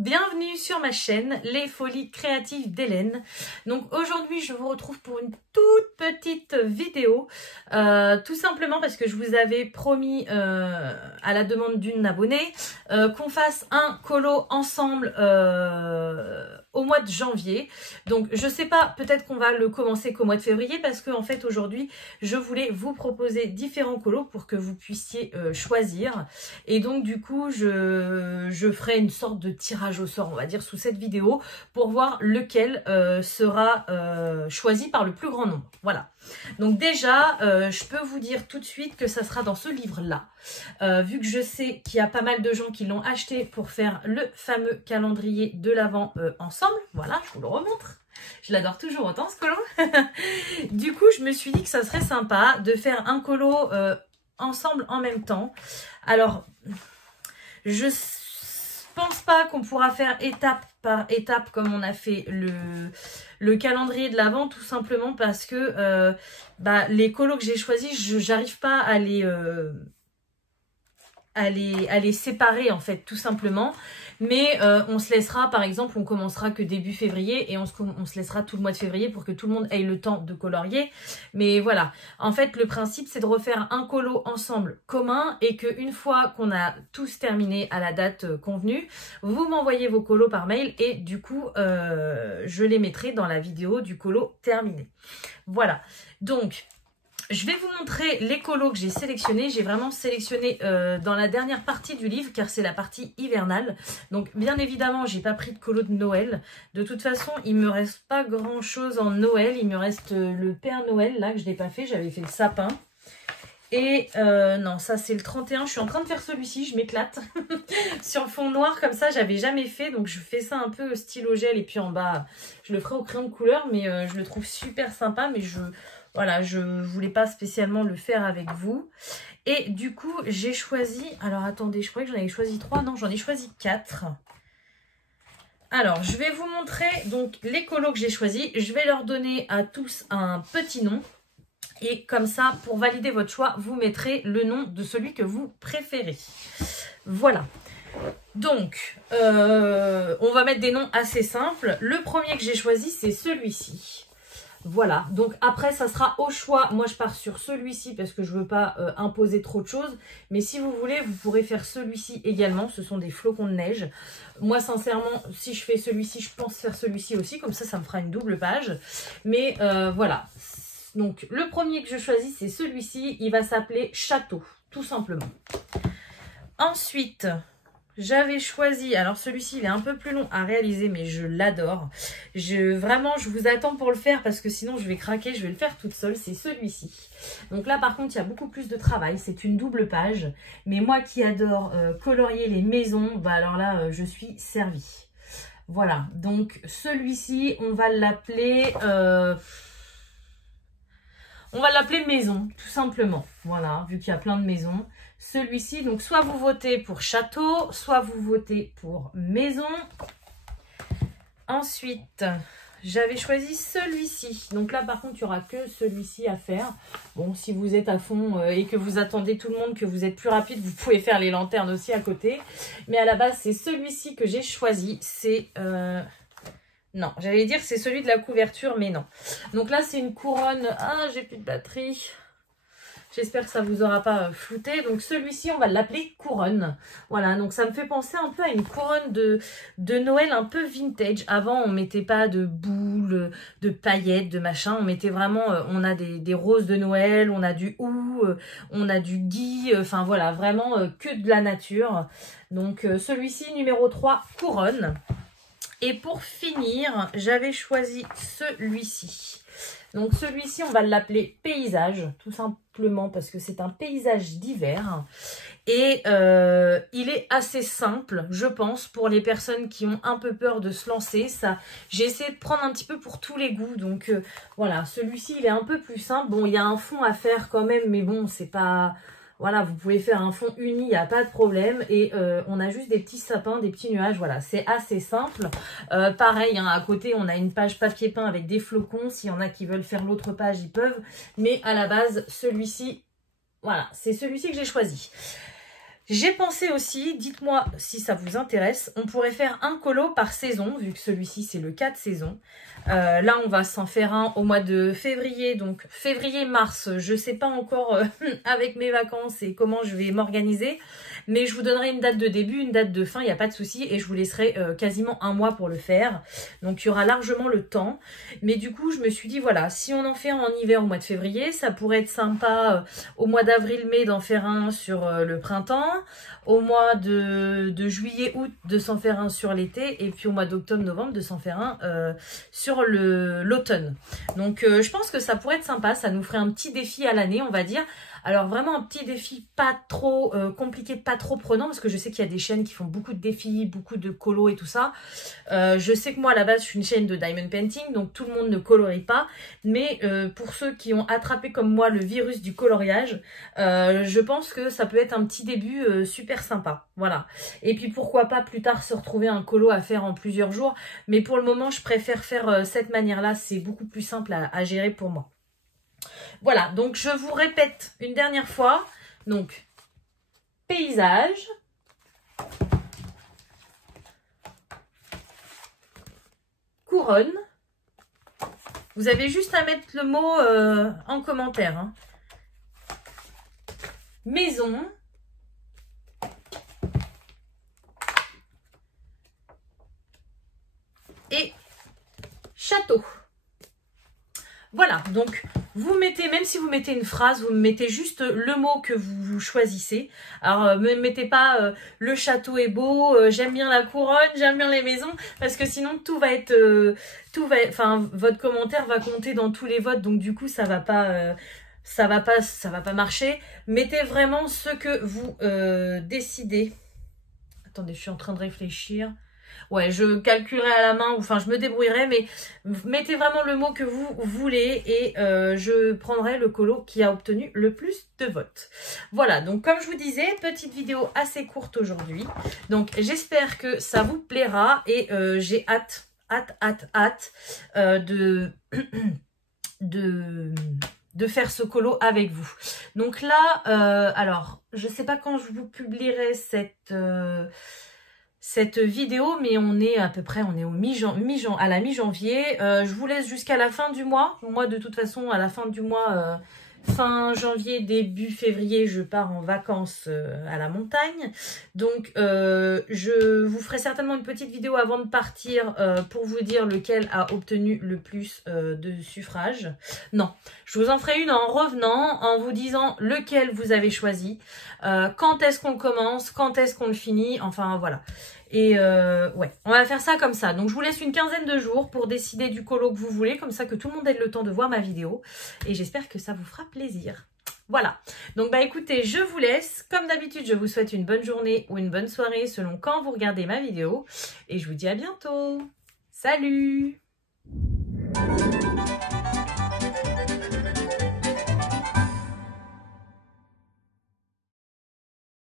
bienvenue sur ma chaîne Les Folies Créatives d'Hélène. Donc aujourd'hui je vous retrouve pour une toute petite vidéo, tout simplement parce que je vous avais promis à la demande d'une abonnée qu'on fasse un colo ensemble au mois de janvier. Donc je sais pas, peut-être qu'on va le commencer qu'au mois de février parce que en fait aujourd'hui je voulais vous proposer différents colos pour que vous puissiez choisir. Et donc du coup je ferai une sorte de tirage au sort, on va dire, sous cette vidéo pour voir lequel sera choisi par le plus grand nombre. Voilà. Donc déjà, je peux vous dire tout de suite que ça sera dans ce livre-là. Vu que je sais qu'il y a pas mal de gens qui l'ont acheté pour faire le fameux calendrier de l'Avent ensemble. Voilà, je vous le remontre. Je l'adore toujours autant ce colo. Du coup, je me suis dit que ça serait sympa de faire un colo ensemble en même temps. Alors, je pense pas qu'on pourra faire étape par étape comme on a fait le calendrier de l'Avent, tout simplement parce que les colos que j'ai choisis, j'arrive pas à les séparer en fait, tout simplement. Mais on se laissera, par exemple, on commencera que début février et on se laissera tout le mois de février pour que tout le monde ait le temps de colorier. Mais voilà, en fait le principe c'est de refaire un colo ensemble commun et qu'une fois qu'on a tous terminé à la date convenue, vous m'envoyez vos colos par mail et du coup je les mettrai dans la vidéo du colo terminé. Voilà, donc je vais vous montrer les colos que j'ai sélectionnés. J'ai vraiment sélectionné dans la dernière partie du livre car c'est la partie hivernale. Donc bien évidemment, j'ai pas pris de colos de Noël. De toute façon, il me reste pas grand chose en Noël. Il me reste le Père Noël là que je n'ai pas fait. J'avais fait le sapin. Et non, ça c'est le 31. Je suis en train de faire celui-ci, je m'éclate. Sur fond noir comme ça, j'avais jamais fait. Donc je fais ça un peu stylo gel et puis en bas, je le ferai au crayon de couleur. Mais je le trouve super sympa. Mais voilà, je voulais pas spécialement le faire avec vous. Et du coup, j'ai choisi... Alors, attendez, je croyais que j'en avais choisi 3. Non, j'en ai choisi 4. Alors, je vais vous montrer donc les colos que j'ai choisis. Je vais leur donner à tous un petit nom. Et comme ça, pour valider votre choix, vous mettrez le nom de celui que vous préférez. Voilà. Donc, on va mettre des noms assez simples. Le premier que j'ai choisi, c'est celui-ci. Voilà, donc après ça sera au choix. Moi je pars sur celui-ci parce que je ne veux pas imposer trop de choses. Mais si vous voulez, vous pourrez faire celui-ci également. Ce sont des flocons de neige. Moi sincèrement, si je fais celui-ci, je pense faire celui-ci aussi. Comme ça me fera une double page. Mais voilà. Donc le premier que je choisis, c'est celui-ci. Il va s'appeler Château, tout simplement. Ensuite... j'avais choisi, alors celui-ci il est un peu plus long à réaliser mais je l'adore. Vraiment je vous attends pour le faire parce que sinon je vais craquer, je vais le faire toute seule, c'est celui-ci. Donc là par contre il y a beaucoup plus de travail, c'est une double page. Mais moi qui adore colorier les maisons, bah alors là je suis servie. Voilà, donc celui-ci on va l'appeler... on va l'appeler maison, tout simplement. Voilà, vu qu'il y a plein de maisons. Celui-ci, donc soit vous votez pour château, soit vous votez pour maison. Ensuite, j'avais choisi celui-ci. Donc là, par contre, il n'y aura que celui-ci à faire. Bon, si vous êtes à fond et que vous attendez tout le monde, que vous êtes plus rapide, vous pouvez faire les lanternes aussi à côté. Mais à la base, c'est celui-ci que j'ai choisi. C'est... non, j'allais dire c'est celui de la couverture, mais non. Donc là, c'est une couronne. Ah, j'ai plus de batterie. J'espère que ça vous aura pas flouté. Donc celui-ci, on va l'appeler couronne. Voilà, donc ça me fait penser un peu à une couronne de Noël un peu vintage. Avant, on mettait pas de boules, de paillettes, de machin. On mettait vraiment, on a des roses de Noël, on a du hou, on a du gui. Enfin voilà, vraiment que de la nature. Donc celui-ci, numéro 3, couronne. Et pour finir, j'avais choisi celui-ci. Donc celui-ci, on va l'appeler paysage, tout simplement parce que c'est un paysage d'hiver. Et il est assez simple, je pense, pour les personnes qui ont un peu peur de se lancer. J'ai essayé de prendre un petit peu pour tous les goûts. Donc voilà, celui-ci, il est un peu plus simple. Bon, il y a un fond à faire quand même, mais bon, c'est pas... Voilà, vous pouvez faire un fond uni, il n'y a pas de problème. Et on a juste des petits sapins, des petits nuages. Voilà, c'est assez simple. Pareil, hein, à côté, on a une page papier peint avec des flocons. S'il y en a qui veulent faire l'autre page, ils peuvent. Mais à la base, celui-ci, voilà, c'est celui-ci que j'ai choisi. J'ai pensé aussi, dites-moi si ça vous intéresse, on pourrait faire un colo par saison, vu que celui-ci c'est le 4 saisons. Là, on va s'en faire un au mois de février, donc février-mars, je ne sais pas encore avec mes vacances et comment je vais m'organiser, mais je vous donnerai une date de début, une date de fin, il n'y a pas de souci, et je vous laisserai quasiment un mois pour le faire. Donc, il y aura largement le temps. Mais du coup, je me suis dit, voilà, si on en fait un en hiver au mois de février, ça pourrait être sympa au mois d'avril-mai d'en faire un sur le printemps, au mois de juillet-août de s'en faire un sur l'été, et puis au mois d'octobre-novembre de s'en faire un sur l'automne. Donc je pense que ça pourrait être sympa, ça nous ferait un petit défi à l'année, on va dire. Alors vraiment un petit défi pas trop compliqué, pas trop prenant, parce que je sais qu'il y a des chaînes qui font beaucoup de défis, beaucoup de colos et tout ça. Je sais que moi à la base je suis une chaîne de diamond painting, donc tout le monde ne colorie pas. Mais pour ceux qui ont attrapé comme moi le virus du coloriage, je pense que ça peut être un petit début super sympa. Voilà. Et puis pourquoi pas plus tard se retrouver un colo à faire en plusieurs jours. Mais pour le moment je préfère faire cette manière-là, c'est beaucoup plus simple à gérer pour moi. Voilà, donc je vous répète une dernière fois. Donc, paysage. Couronne. Vous avez juste à mettre le mot en commentaire. Hein. Maison. Et château. Voilà, donc vous mettez, même si vous mettez une phrase, vous mettez juste le mot que vous choisissez. Alors, ne mettez pas le château est beau, j'aime bien la couronne, j'aime bien les maisons, parce que sinon tout va être, enfin, votre commentaire va compter dans tous les votes, donc du coup ça va pas marcher. Mettez vraiment ce que vous décidez. Attendez, je suis en train de réfléchir. Ouais, je calculerai à la main, enfin je me débrouillerai, mais mettez vraiment le mot que vous voulez et je prendrai le colo qui a obtenu le plus de votes. Voilà, donc comme je vous disais, petite vidéo assez courte aujourd'hui. Donc j'espère que ça vous plaira et j'ai hâte de faire ce colo avec vous. Donc là, alors, je sais pas quand je vous publierai cette vidéo, mais on est à peu près, on est à la mi-janvier. Je vous laisse jusqu'à la fin du mois. Moi, de toute façon, à la fin du mois, fin janvier, début février, je pars en vacances à la montagne. Donc, je vous ferai certainement une petite vidéo avant de partir pour vous dire lequel a obtenu le plus de suffrages. Non, je vous en ferai une en revenant, en vous disant lequel vous avez choisi, quand est-ce qu'on commence, quand est-ce qu'on le finit, enfin voilà. Et ouais, on va faire ça comme ça. Donc je vous laisse une quinzaine de jours pour décider du colo que vous voulez, comme ça que tout le monde ait le temps de voir ma vidéo. Et j'espère que ça vous fera plaisir. Voilà, donc bah écoutez, je vous laisse. Comme d'habitude, je vous souhaite une bonne journée ou une bonne soirée selon quand vous regardez ma vidéo. Et je vous dis à bientôt. Salut!